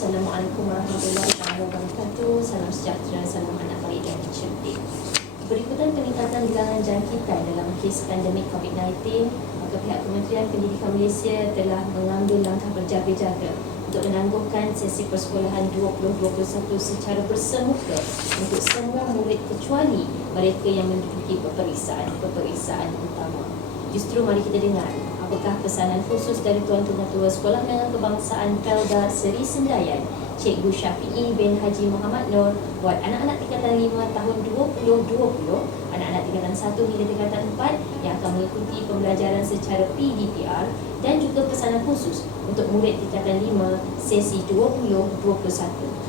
Assalamualaikum warahmatullahi wabarakatuh. Salam sejahtera, salam anak baik dan cerdik. Berikutan peningkatan bilangan jangkitan dalam kes pandemik COVID-19, maka pihak Kementerian Pendidikan Malaysia telah mengambil langkah berjaga-jaga untuk menangguhkan sesi persekolahan 2021 secara bersemuka untuk semua murid kecuali mereka yang menduduki peperiksaan utama. Justru mari kita dengar apakah pesanan khusus dari Tuan Ketua Sekolah Menengah Kebangsaan Felda Seri Sendayan, Cikgu Syafi'i bin Haji Muhammad Nur buat anak-anak tingkatan 5 tahun 2020, anak-anak tingkatan 1 hingga tingkatan 4 yang akan mengikuti pembelajaran secara PDPR, dan juga pesanan khusus untuk murid tingkatan 5 sesi 2021.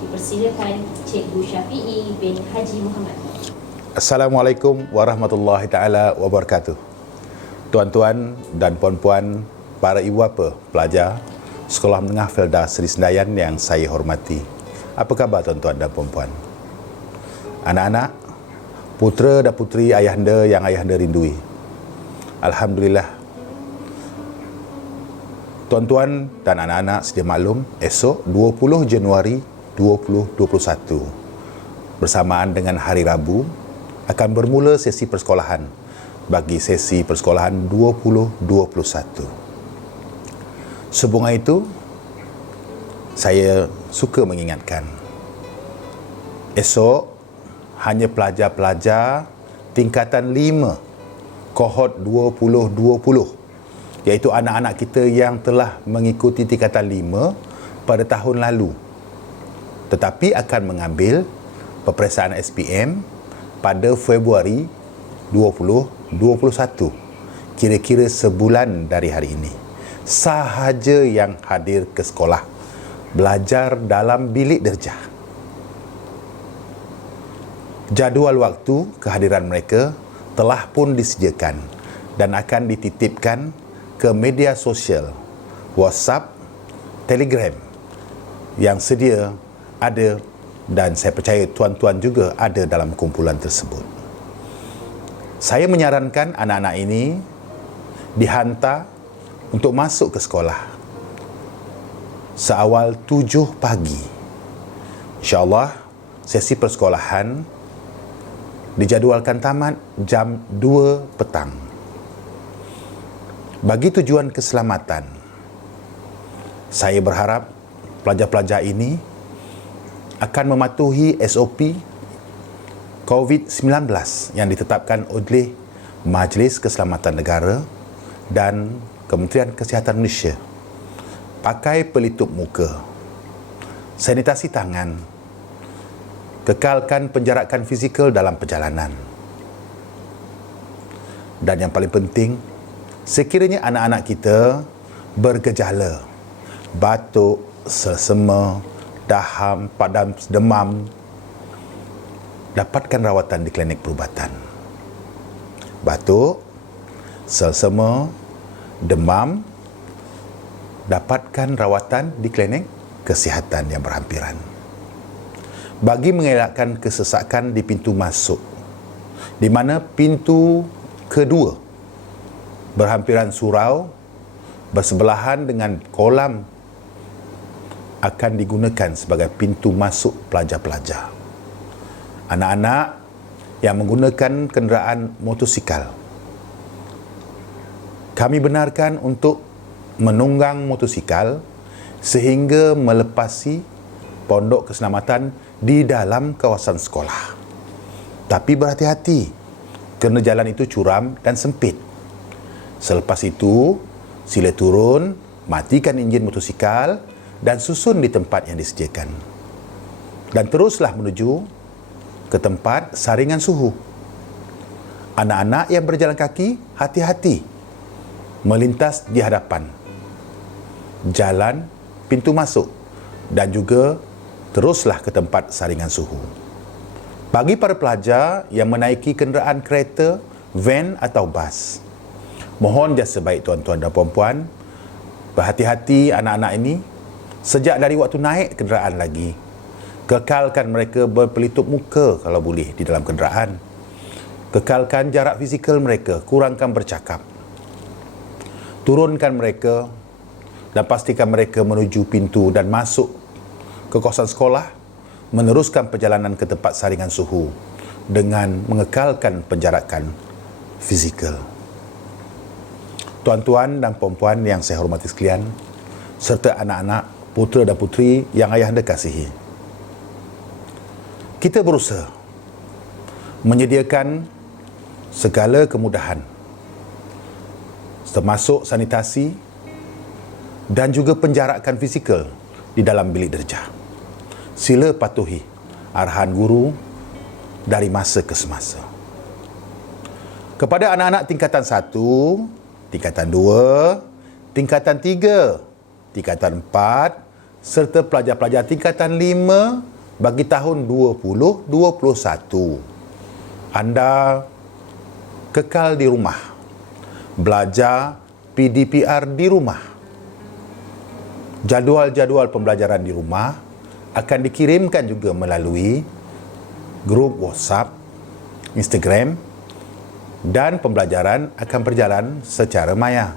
Dipersilakan Cikgu Syafi'i bin Haji Muhammad Nur. Assalamualaikum warahmatullahi taala wabarakatuh. Tuan-tuan dan puan-puan, para ibu bapa, pelajar Sekolah Menengah Felda Seri Sendayan yang saya hormati. Apa khabar tuan-tuan dan puan-puan? Anak-anak, putera dan puteri ayahanda yang ayahanda rindui. Alhamdulillah. Tuan-tuan dan anak-anak sedia maklum, esok 20 Januari 2021 bersamaan dengan hari Rabu akan bermula sesi persekolahan bagi sesi persekolahan 2021. Sehubungan itu, saya suka mengingatkan, esok hanya pelajar-pelajar tingkatan 5 kohort 2020, iaitu anak-anak kita yang telah mengikuti tingkatan 5 pada tahun lalu, tetapi akan mengambil peperiksaan SPM pada Februari 2021, kira-kira sebulan dari hari ini. Sahaja yang hadir ke sekolah belajar dalam bilik darjah. Jadual waktu kehadiran mereka telah pun disediakan dan akan dititipkan ke media sosial, WhatsApp, Telegram yang sedia ada, dan saya percaya tuan-tuan juga ada dalam kumpulan tersebut. Saya menyarankan anak-anak ini dihantar untuk masuk ke sekolah seawal 7 pagi. InsyaAllah, sesi persekolahan dijadualkan tamat jam 2 petang. Bagi tujuan keselamatan, saya berharap pelajar-pelajar ini akan mematuhi SOP COVID-19 yang ditetapkan oleh Majlis Keselamatan Negara dan Kementerian Kesihatan Malaysia. Pakai pelitup muka, sanitasi tangan, kekalkan penjarakan fizikal dalam perjalanan. Dan yang paling penting, sekiranya anak-anak kita bergejala batuk, selsema, daham, padam demam, dapatkan rawatan di klinik perubatan. Batuk, selsema, demam, dapatkan rawatan di klinik kesihatan yang berhampiran. Bagi mengelakkan kesesakan di pintu masuk, di mana pintu kedua berhampiran surau bersebelahan dengan kolam akan digunakan sebagai pintu masuk pelajar-pelajar. Anak-anak yang menggunakan kenderaan motosikal, kami benarkan untuk menunggang motosikal sehingga melepasi pondok keselamatan di dalam kawasan sekolah. Tapi berhati-hati kerana jalan itu curam dan sempit. Selepas itu, sila turun, matikan enjin motosikal dan susun di tempat yang disediakan. Dan teruslah menuju ke tempat saringan suhu. Anak-anak yang berjalan kaki, hati-hati melintas di hadapan jalan pintu masuk dan juga teruslah ke tempat saringan suhu. Bagi para pelajar yang menaiki kenderaan kereta, van atau bas, mohon jasa baik tuan-tuan dan puan-puan, berhati-hati anak-anak ini sejak dari waktu naik kenderaan lagi. Kekalkan mereka berpelitup muka kalau boleh di dalam kenderaan. Kekalkan jarak fizikal mereka, kurangkan bercakap. Turunkan mereka dan pastikan mereka menuju pintu dan masuk ke kawasan sekolah meneruskan perjalanan ke tempat saringan suhu dengan mengekalkan penjarakan fizikal. Tuan-tuan dan puan-puan yang saya hormati sekalian, serta anak-anak, putera dan puteri yang ayahanda kasihi, kita berusaha menyediakan segala kemudahan termasuk sanitasi dan juga penjarakan fizikal di dalam bilik darjah. Sila patuhi arahan guru dari masa ke semasa. Kepada anak-anak tingkatan 1, tingkatan 2, tingkatan 3, tingkatan 4 serta pelajar-pelajar tingkatan 5 bagi tahun 2021, anda kekal di rumah, belajar PDPR di rumah. Jadual-jadual pembelajaran di rumah akan dikirimkan juga melalui grup WhatsApp, Instagram, dan pembelajaran akan berjalan secara maya.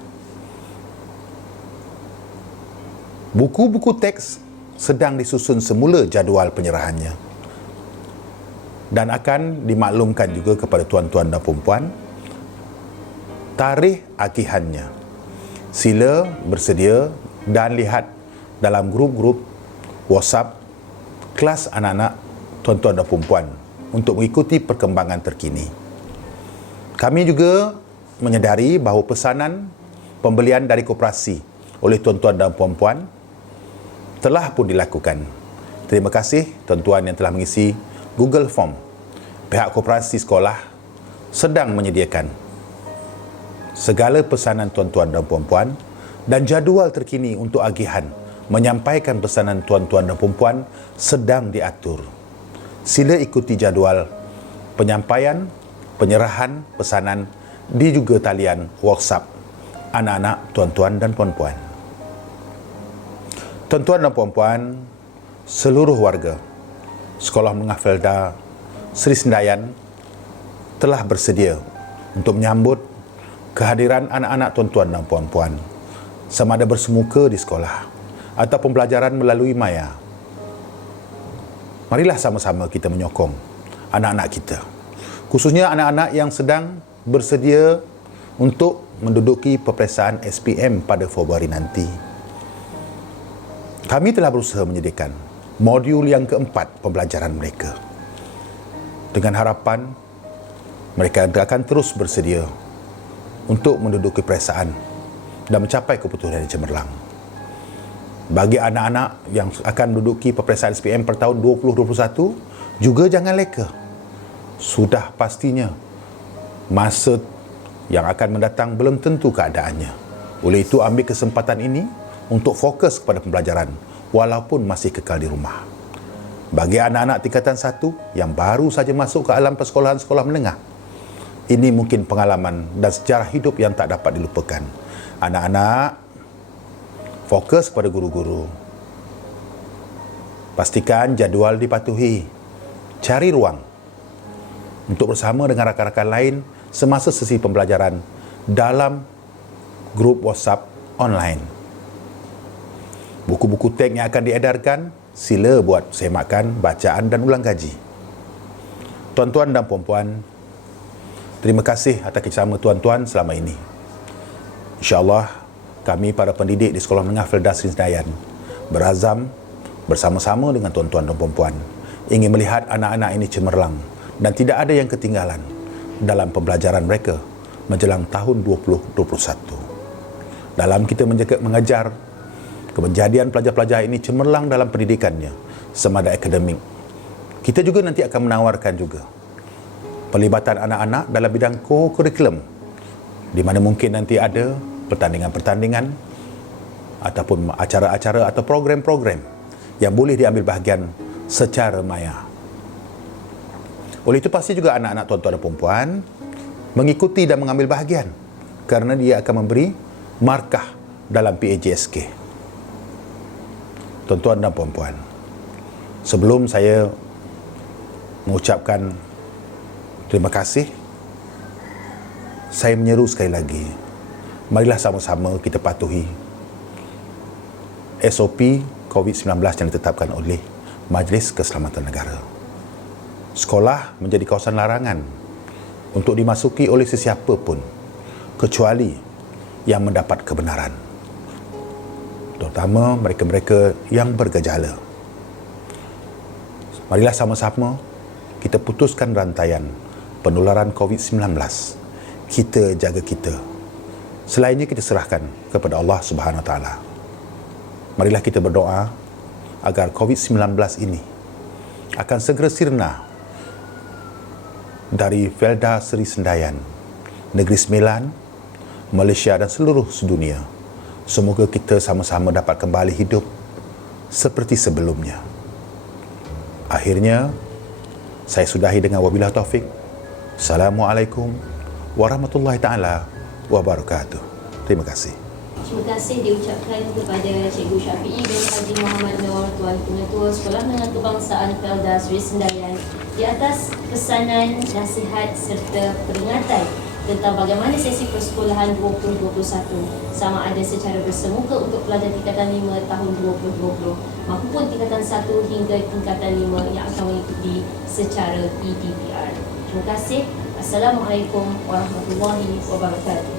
Buku-buku teks sedang disusun semula jadual penyerahannya dan akan dimaklumkan juga kepada tuan-tuan dan puan-puan tarikh akihannya. Sila bersedia dan lihat dalam grup-grup WhatsApp kelas anak-anak tuan-tuan dan puan-puan untuk mengikuti perkembangan terkini. Kami juga menyedari bahawa pesanan pembelian dari koperasi oleh tuan-tuan dan puan-puan telah pun dilakukan. Terima kasih tuan-tuan yang telah mengisi Google Form. Pihak koperasi sekolah sedang menyediakan segala pesanan tuan-tuan dan puan-puan dan jadual terkini untuk agihan menyampaikan pesanan tuan-tuan dan puan-puan sedang diatur. Sila ikuti jadual penyampaian, penyerahan pesanan di juga talian WhatsApp anak-anak tuan-tuan dan puan-puan. Tuan-tuan dan puan-puan, seluruh warga Sekolah Menengah Felda Sri Sendayan telah bersedia untuk menyambut kehadiran anak-anak tuan-tuan dan puan-puan sama ada bersemuka di sekolah atau pembelajaran melalui maya. Marilah sama-sama kita menyokong anak-anak kita, khususnya anak-anak yang sedang bersedia untuk menduduki peperiksaan SPM pada Februari nanti. Kami telah berusaha menyediakan modul yang keempat pembelajaran mereka dengan harapan mereka akan terus bersedia untuk menduduki peperiksaan dan mencapai keputusan yang cemerlang. Bagi anak-anak yang akan menduduki peperiksaan SPM pada tahun 2021, juga jangan leka. Sudah pastinya masa yang akan mendatang belum tentu keadaannya. Oleh itu, ambil kesempatan ini untuk fokus kepada pembelajaran walaupun masih kekal di rumah. Bagi anak-anak tingkatan 1 yang baru saja masuk ke alam persekolahan sekolah menengah, ini mungkin pengalaman dan sejarah hidup yang tak dapat dilupakan. Anak-anak, fokus pada guru-guru. Pastikan jadual dipatuhi. Cari ruang untuk bersama dengan rakan-rakan lain semasa sesi pembelajaran dalam grup WhatsApp online. Buku-buku teks yang akan diedarkan, sila buat semakan, bacaan dan ulang kaji. Tuan-tuan dan puan-puan, terima kasih atas kerjasama tuan-tuan selama ini. InsyaAllah, kami para pendidik di Sekolah Menengah Felda Sri Sendayan berazam bersama-sama dengan tuan-tuan dan puan-puan ingin melihat anak-anak ini cemerlang dan tidak ada yang ketinggalan dalam pembelajaran mereka menjelang tahun 2021. Dalam kita mengajar, kejadian pelajar-pelajar ini cemerlang dalam pendidikannya semada akademik. Kita juga nanti akan menawarkan juga pelibatan anak-anak dalam bidang co-curriculum, di mana mungkin nanti ada pertandingan-pertandingan ataupun acara-acara atau program-program yang boleh diambil bahagian secara maya. Oleh itu pasti juga anak-anak tuan-tuan dan puan-puan mengikuti dan mengambil bahagian kerana dia akan memberi markah dalam PAJSK. Tuan-tuan dan puan-puan, sebelum saya mengucapkan terima kasih, saya menyeru sekali lagi, marilah sama-sama kita patuhi SOP COVID-19 yang ditetapkan oleh Majlis Keselamatan Negara. Sekolah menjadi kawasan larangan untuk dimasuki oleh sesiapa pun kecuali yang mendapat kebenaran, terutama mereka-mereka yang bergejala. Marilah sama-sama kita putuskan rantaian penularan COVID-19. Kita jaga kita. Selainnya kita serahkan kepada Allah Subhanahu Wa Taala. Marilah kita berdoa agar COVID-19 ini akan segera sirna dari Felda Seri Sendayan, Negeri Sembilan, Malaysia dan seluruh sedunia. Semoga kita sama-sama dapat kembali hidup seperti sebelumnya. Akhirnya, saya sudahi dengan wabillahi taufik. Assalamualaikum warahmatullahi taala wabarakatuh. Terima kasih. Terima kasih diucapkan kepada Cikgu Syafiee bin Haji Muhammad Nur, Tuan Pengetua Sekolah Menengah Kebangsaan Felda Seri Sendayan, di atas pesanan, nasihat serta peringatan tentang bagaimana sesi persekolahan 2021 sama ada secara bersemuka untuk pelajar tingkatan 5 tahun 2020 maupun tingkatan 1 hingga tingkatan 5 yang akan mengikuti secara EDPR. Terima kasih. Assalamualaikum warahmatullahi wabarakatuh.